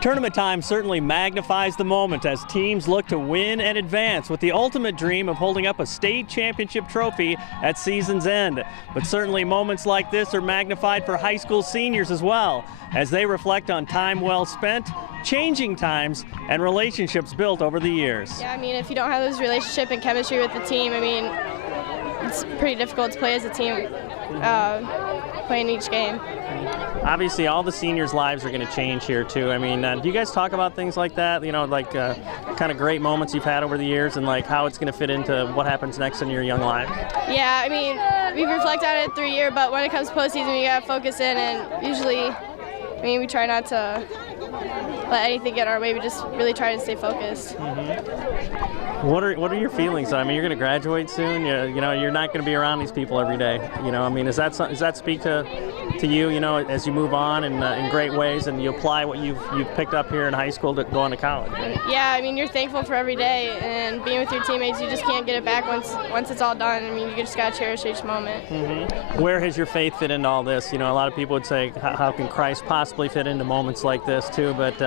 Tournament time certainly magnifies the moment as teams look to win and advance with the ultimate dream of holding up a state championship trophy at season's end. But certainly moments like this are magnified for high school seniors as well, as they reflect on time well spent, changing times, and relationships built over the years. Yeah, I mean, if you don't have those relationship and chemistry with the team, I mean, it's pretty difficult to play as a team, playing each game. Obviously, all the seniors' lives are going to change here, too. I mean, do you guys talk about things like that? You know, like kind of great moments you've had over the years and like how it's going to fit into what happens next in your young lives? Yeah, I mean, we reflect on it through a year, but when it comes to postseason, we got to focus in, and usually, I mean, we try not to let anything get in our way. We just really try to stay focused. What are your feelings? I mean, you're going to graduate soon. You know, you're not going to be around these people every day. You know, I mean, does that speak to you? You know, as you move on in great ways and you apply what you've picked up here in high school to go on to college? Yeah, I mean, you're thankful for every day, and being with your teammates, you just can't get it back once it's all done. I mean, you just got to cherish each moment. Where has your faith fit into all this? You know, a lot of people would say, how can Christ possibly fit into moments like this too? But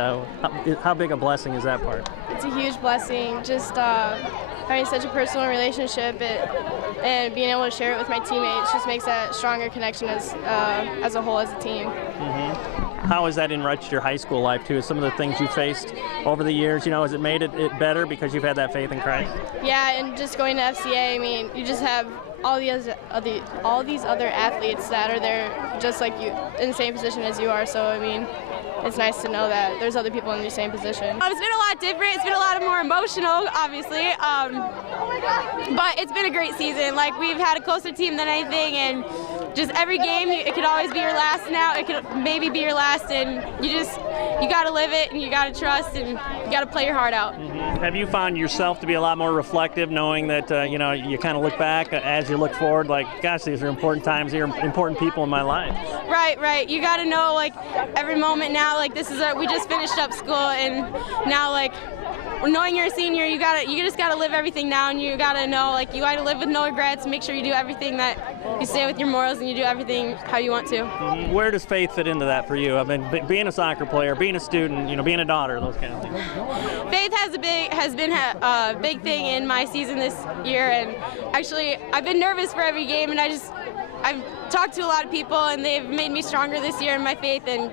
how big a blessing is that part? It's a huge blessing. Just having such a personal relationship and being able to share it with my teammates just makes that stronger connection as a whole, as a team. How has that enriched your high school life too? Some of the things you faced over the years, you know, has it made it better because you've had that faith in Christ? Yeah, and just going to FCA, I mean, you just have all these other athletes that are there just like you, in the same position as you are. So I mean, it's nice to know that there's other people in the same position. It's been a lot different. It's been a lot more emotional, obviously, but it's been a great season. Like, we've had a closer team than anything, and just every game, it could always be your last now. It could maybe be your last, and you got to live it, and you got to trust, and you got to play your heart out. Have you found yourself to be a lot more reflective, knowing that you know, you kind of look back as you look forward, like, gosh, these are important times, these are important people in my life? Right. You got to know, like, every moment now, like, this is we just finished up school, and now, like, knowing you're a senior, you just gotta live everything now, and you gotta know, like, you gotta live with no regrets. Make sure you do everything that you stay with your morals, and you do everything how you want to. Where does faith fit into that for you? I mean, being a soccer player, being a student, you know, being a daughter, those kind of things. Faith has been a big thing in my season this year, and actually, I've been nervous for every game, and I've talked to a lot of people, and they've made me stronger this year in my faith, and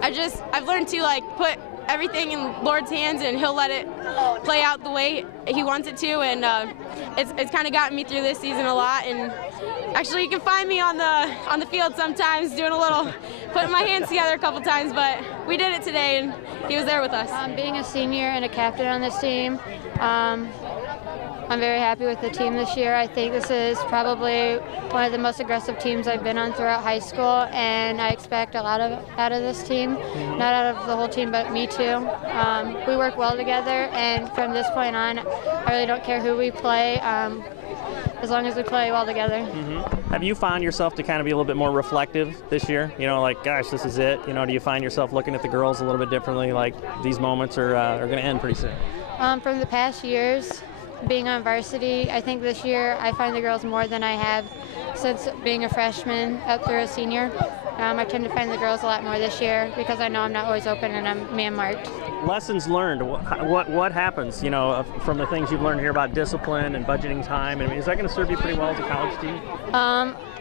I've learned to, like, put everything in Lord's hands, and He'll let it play out the way He wants it to, and it's kind of gotten me through this season a lot. And actually, you can find me on the field sometimes doing putting my hands together a couple times, but we did it today, and He was there with us. Being a senior and a captain on this team, I'm very happy with the team this year. I think this is probably one of the most aggressive teams I've been on throughout high school, and I expect a lot out of this team. Not out of the whole team, but me too. We work well together, and from this point on, I really don't care who we play, as long as we play well together. Have you found yourself to kind of be a little bit more reflective this year? You know, like, gosh, this is it. You know, do you find yourself looking at the girls a little bit differently, like these moments are going to end pretty soon? From the past years, being on varsity, I think this year I find the girls more than I have since being a freshman up through a senior. I tend to find the girls a lot more this year because I know I'm not always open and I'm man-marked. Lessons learned. What happens, you know, from the things you've learned here about discipline and budgeting time? I mean, is that going to serve you pretty well as a college team?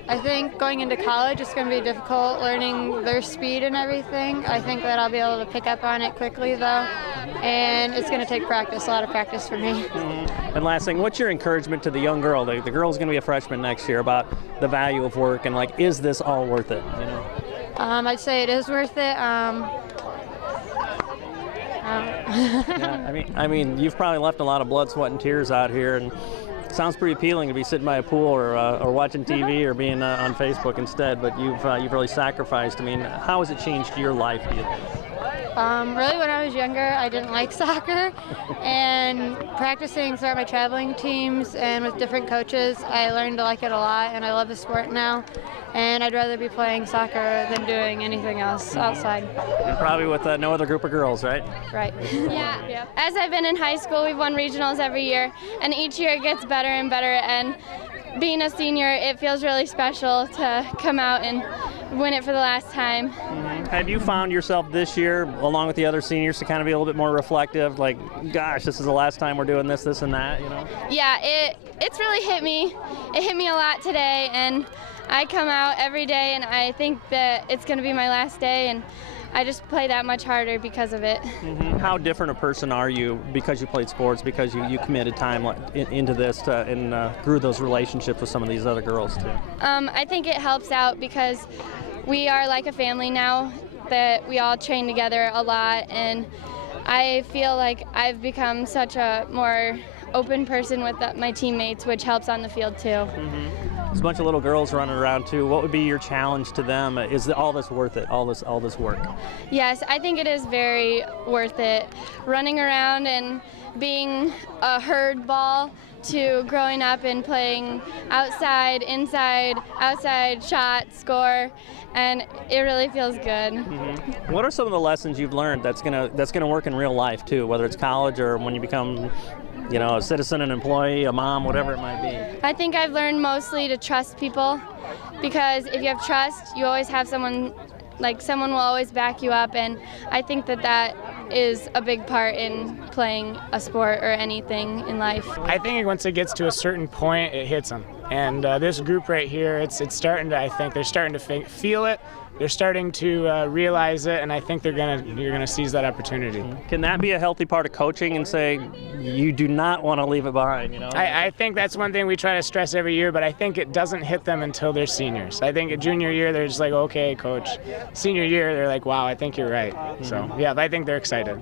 I think going into college it's going to be difficult learning their speed and everything. I think that I'll be able to pick up on it quickly though, and it's going to take practice, a lot of practice for me. And last thing, what's your encouragement to the young girl? The girl's going to be a freshman next year, about the value of work and, like, is this all worth it? You know? I'd say it is worth it. Yeah, I mean, you've probably left a lot of blood, sweat, and tears out here, and it sounds pretty appealing to be sitting by a pool or watching TV or being on Facebook instead. But you've really sacrificed. I mean, how has it changed your life, do you think? Really, when I was younger, I didn't like soccer, and practicing throughout my traveling teams and with different coaches, I learned to like it a lot, and I love the sport now, and I'd rather be playing soccer than doing anything else outside. And probably with no other group of girls, right? Right. Yeah. As I've been in high school, we've won regionals every year, and each year it gets better and better, and being a senior, it feels really special to come out and win it for the last time. Have you found yourself this year, along with the other seniors, to kind of be a little bit more reflective, like, gosh, this is the last time we're doing this, this, and that, you know? Yeah, it's really hit me. It hit me a lot today, and I come out every day, and I think that it's going to be my last day, and I just play that much harder because of it. How different a person are you because you played sports, because you committed time into this and grew those relationships with some of these other girls too? I think it helps out because we are like a family now, that we all train together a lot, and I feel like I've become such a more open person with my teammates, which helps on the field too. There's a bunch of little girls running around too. What would be your challenge to them? Is all this worth it? All this work? Yes, I think it is very worth it. Running around and being a herd ball to growing up and playing outside, inside, outside, shot, score, and it really feels good. What are some of the lessons you've learned that's gonna work in real life too, whether it's college or when you become, you know, a citizen, an employee, a mom, whatever it might be? I think I've learned mostly to trust people, because if you have trust, you always have someone will always back you up, and I think that is a big part in playing a sport or anything in life. I think once it gets to a certain point, it hits them. And this group right here, it's starting to, I think they're starting to feel it. They're starting to realize it, and I think you're gonna seize that opportunity. Can that be a healthy part of coaching and say you do not want to leave it behind? You know, I think that's one thing we try to stress every year, but I think it doesn't hit them until they're seniors. I think at junior year they're just like, okay, coach. Senior year they're like, wow, I think you're right. So yeah, I think they're excited.